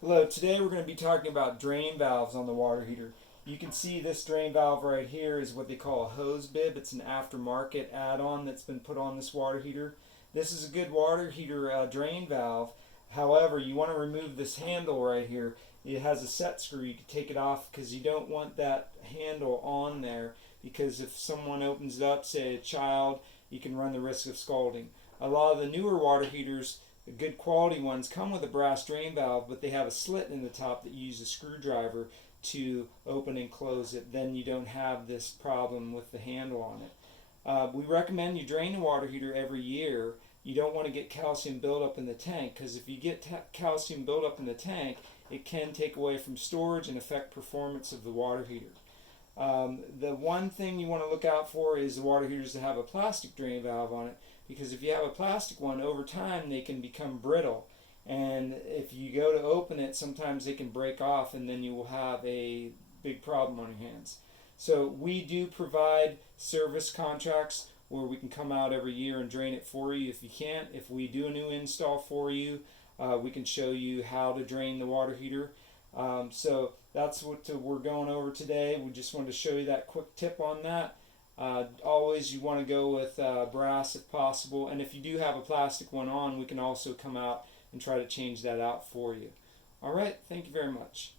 Hello, today we're going to be talking about drain valves on the water heater. You can see this drain valve right here is what they call a hose bib. It's an aftermarket add-on that's been put on this water heater. This is a good water heater drain valve. However, you want to remove this handle right here. It has a set screw. You can take it off because you don't want that handle on there, because if someone opens it up, say a child, you can run the risk of scalding. A lot of the newer water heaters, the good quality ones, come with a brass drain valve, but they have a slit in the top that you use a screwdriver to open and close it. Then you don't have this problem with the handle on it. We recommend you drain the water heater every year. You don't want to get calcium buildup in the tank, because if you get calcium buildup in the tank, it can take away from storage and affect performance of the water heater. The one thing you want to look out for is the water heaters that have a plastic drain valve on it, because if you have a plastic one, over time they can become brittle, and if you go to open it, sometimes they can break off, and then you will have a big problem on your hands. So we do provide service contracts where we can come out every year and drain it for you. If you can't, if we do a new install for you, we can show you how to drain the water heater. So that's what we're going over today. We just wanted to show you that quick tip on that. Always you want to go with brass if possible, and if you do have a plastic one on, we can also come out and try to change that out for you. Alright, thank you very much.